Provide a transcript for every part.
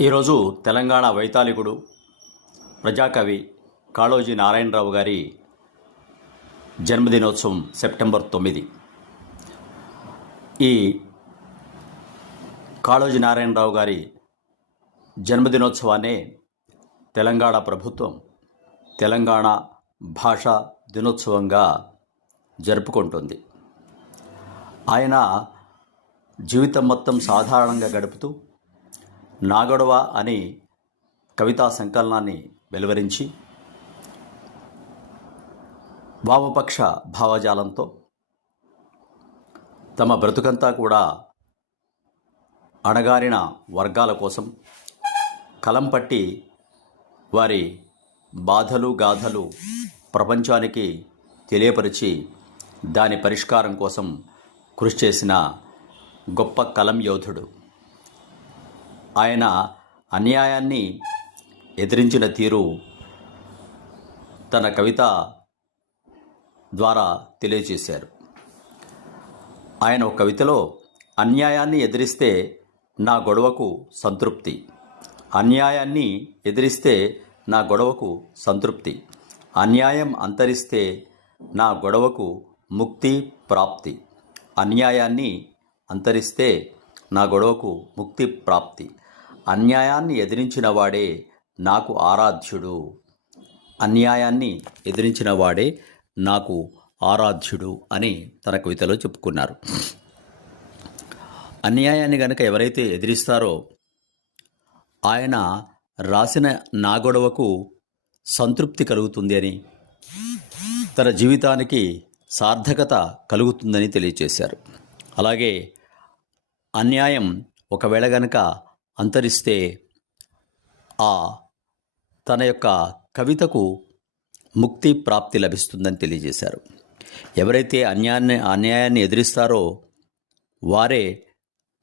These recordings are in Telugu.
ఈరోజు తెలంగాణ వైతాళికుడు ప్రజాకవి కాళోజీ నారాయణరావు గారి జన్మదినోత్సవం సెప్టెంబర్ తొమ్మిది. ఈ కాళోజీ నారాయణరావు గారి జన్మదినోత్సవాన్నే తెలంగాణ ప్రభుత్వం తెలంగాణ భాషా దినోత్సవంగా జరుపుకుంటుంది. ఆయన జీవితం మొత్తం సాధారణంగా గడుపుతూ నాగొడవ అని కవితా సంకలనాన్ని వెలువరించి వామపక్ష భావజాలంతో తమ బ్రతుకంతా కూడా అణగారిన వర్గాల కోసం కలం పట్టి వారి బాధలు గాథలు ప్రపంచానికి తెలియపరిచి దాని పరిష్కారం కోసం కృషి చేసిన గొప్ప కలం యోధుడు. ఆయన అన్యాయాన్ని ఎదిరించిన తీరు తన కవిత ద్వారా తెలియజేశారు. ఆయన ఒక కవితలో అన్యాయాన్ని ఎదిరిస్తే నా గొడవకు సంతృప్తి. అన్యాయాన్ని ఎదిరిస్తే నా గొడవకు సంతృప్తి. అన్యాయం అంతరిస్తే నా గొడవకు ముక్తి ప్రాప్తి. అన్యాయాన్ని అంతరిస్తే నా గొడవకు ముక్తి ప్రాప్తి. అన్యాయాన్ని ఎదిరించిన వాడే నాకు ఆరాధ్యుడు. అన్యాయాన్ని ఎదిరించిన వాడే నాకు ఆరాధ్యుడు అని తన కవితలో చెప్పుకున్నారు. అన్యాయాన్ని గనక ఎవరైతే ఎదిరిస్తారో ఆయన రాసిన నా గొడవకు సంతృప్తి కలుగుతుంది అని తన జీవితానికి సార్థకత కలుగుతుందని తెలియచేశారు. అలాగే అన్యాయం ఒకవేళ గనక అంతరిస్తే ఆ తన యొక్క కవితకు ముక్తి ప్రాప్తి లభిస్తుందని తెలియజేశారు. ఎవరైతే అన్యాయాన్ని అన్యాయాన్ని ఎదిరిస్తారో వారే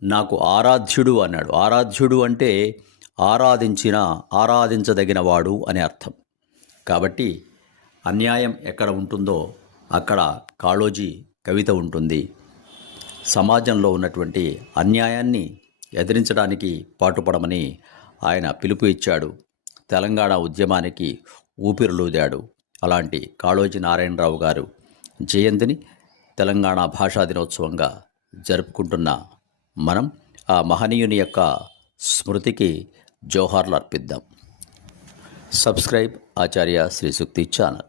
నాకు ఆరాధ్యుడు అన్నాడు. ఆరాధ్యుడు అంటే ఆరాధించిన ఆరాధించదగిన వాడు అని అర్థం. కాబట్టి అన్యాయం ఎక్కడ ఉంటుందో అక్కడ కాళోజీ కవిత ఉంటుంది. సమాజంలో ఉన్నటువంటి అన్యాయాన్ని ఎదిరించడానికి పాటుపడమని ఆయన పిలుపు ఇచ్చాడు. తెలంగాణ ఉద్యమానికి ఊపిరులూదాడు. అలాంటి కాళోజీ నారాయణరావు గారు జయంతిని తెలంగాణ భాషా దినోత్సవంగా జరుపుకుంటున్న మనం ఆ మహనీయుని యొక్క స్మృతికి జోహార్లు అర్పిద్దాం. Subscribe Acharya Shri Sukti channel.